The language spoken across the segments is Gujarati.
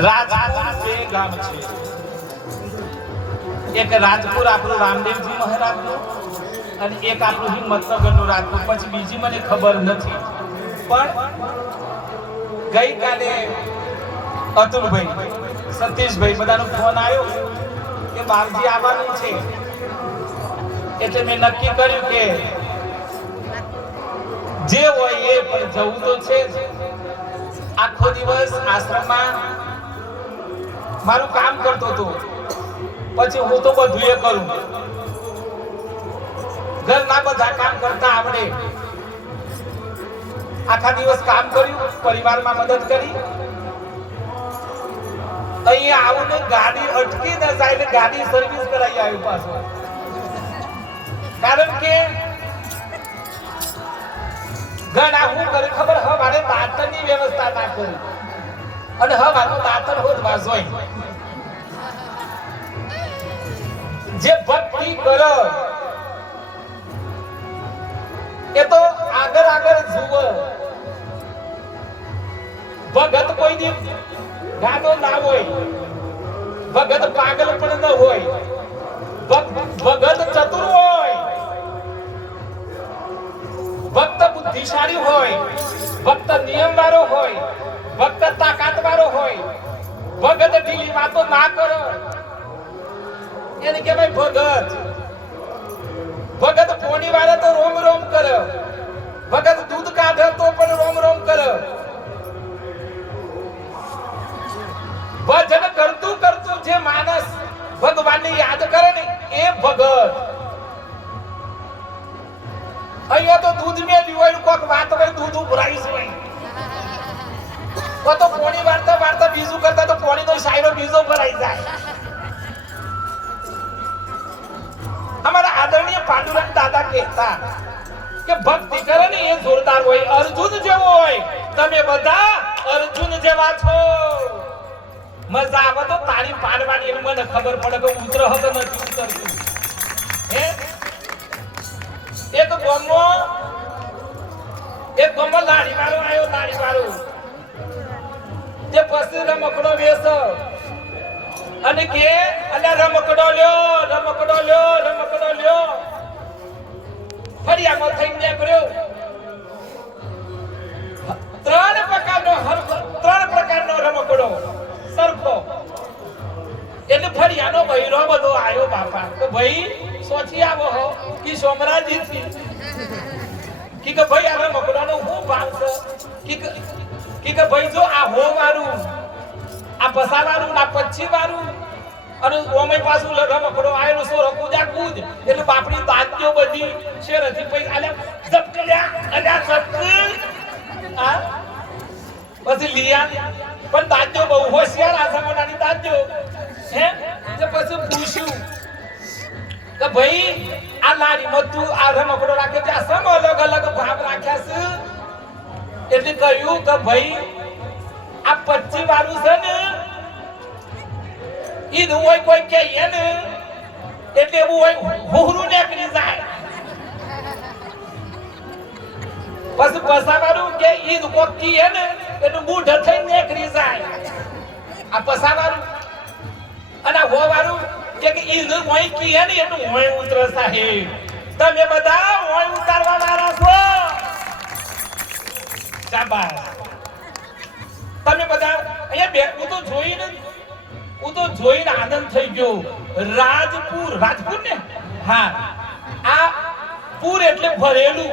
રાજપુર બે ગામ છે. એક રાજપુર આપણું રામદેવજી મહારાજનું અને એક આપણું હિંમતનગરનું રાજપુર. પછી બીજી મને ખબર નથી. પણ ગઈકાલે અતુલભાઈ, સતીશભાઈ બધાનો ફોન આવ્યો કે બાપજી આવવાનું છે. એટલે મેં નક્કી કર્યું કે જે હોય એ પણ જવું તો છે. આખો દિવસ આશ્રમમાં મારું કામ કરતો હતો. પછી હું તો બધું એ કરું, ઘરના બધા કામ કરતા આવડે. આખા દિવસ કામ કર્યું, પરિવારમાં મદદ કરી. અહીંયા આવું ને ગાડી અટકી ન જાય એટલે ગાડી સર્વિસ કરાવી આવ્યું પાછો. કારણ કે ઘણા હું કરે ખબર, મારે દાંતણની વ્યવસ્થા ના કરી અને મારું દાંતણ હોદવા જોઈ. જે ભક્તિ કરે એ તો આગળ આગળ જુએ. ભગત કોઈ દી ગાનો ના હોય, ભગત પાગલ પણ ન હોય, ભગત ચતુર હોય, ભક્ત બુદ્ધિશાળી હોય, ભક્ત નિયમવાળો હોય, ભક્ત તાકાતવાળો હોય. ભગત ઢીલી વાતો ના કરો એને કહેવાય ભગત. ભગત પોણી વાળા તો રોમ રોમ કરે, ભગત દૂધ કાઢે તો પણ રોમ રોમ કરે. ભજન કરતું કરતું જે માણસ ભગવાનને યાદ કરે ને એ ભગત. અહીંયા તો દૂધ મેલ્યું હોય, કોઈક વાત હોય દૂધ ઉભરાઈશ હોય તો પોણી વાળતા વાળતા બીજું કરતા તો પોણી નો સાયરો બીજો ભરાઈ જાય. અમારા આદરણીય પાંડુરંગ દાદા કહેતા કે ભક્તિ કરે ને એ જોરદાર હોય, અર્જુન જેવો હોય. તમે બધા અર્જુન જેવા છો. મજા આવે તો તાળી પાડવાની, એની મને ખબર પડે કે ઉતર હતો નથી ઉતરતું. હે એક ગમો લાડી વાળો આવ્યો, લાડી વાળો તે પછી રમકડો વેચ અને કે અલ્યા રમકડો લ્યો, રમકડો લ્યો, રમકડો લ્યો. ફરિયામાં થઈને નીકળ્યો. ત્રણ પ્રકારનો રમકડો સરખો. એટલે ફરિયાનો બૈરો બધો આવ્યો. બાપા તો ભાઈ સોથી આવો હો કે સોમરાજી થી કે ભાઈ આ રમકડાનો હું ભાવ છે કે ભાઈ જો આ હો વાળું, આ બસા વાળું, આ પચ્છી વાળું અને ઓમે પાછું રમકડો આયેલો સો રકુજા કૂદ. એટલે બાપડી દાંતીઓ બધી શેરથી પૈસા આલ્યા ઝપકલ્યા અલ્યા ઝપકી આ પછી લીયા. પણ દાંતીઓ બહુ હોશિયાર, આ જમાનાની દાંતીઓ હે. જે પછી પૂછ્યું કે ભાઈ આ લાડીમાં તું આ રમકડો રાખે છે, આ સમ અલગ અલગ ભાગ રાખ્યા છે. એટલે કહ્યું કે ભાઈ આ 25 વાળું છે ને ઈ હોય કોઈ કે ને એટલે એવું હોય હુહરું નીકળી જાય. પછી પસાવાળું કે ઈ કોક કી હે ને એટલે બૂઢ થઈ નીકળી જાય. આ પસાવાળું અને હો વાળું કે ઈ હોય કી હે ને એટલે હોય ઉતર. સાહેબ તમે બધા હોય ઉતારવા વાળા છો. શાબાશ. તમે બધા અહીંયા બે હું તો જોઈને આનંદ થઈ ગયો. રાજપુર ને હા, આ પૂર એટલે ભરેલું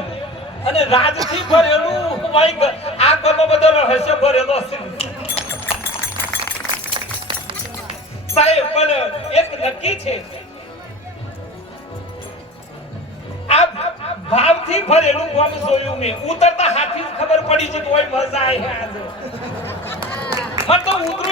અને રાજથી ભરેલું. આ ગમો બધો રહસ્ય ભરેલો છે સાહેબ. પણ એક નક્કી છે, આ ભાવથી ભરેલું ગમ જોયું મેં. ઉતરતા હાથી ખબર પડી છે કે મજા આવે. આજે મને તો ઉતરું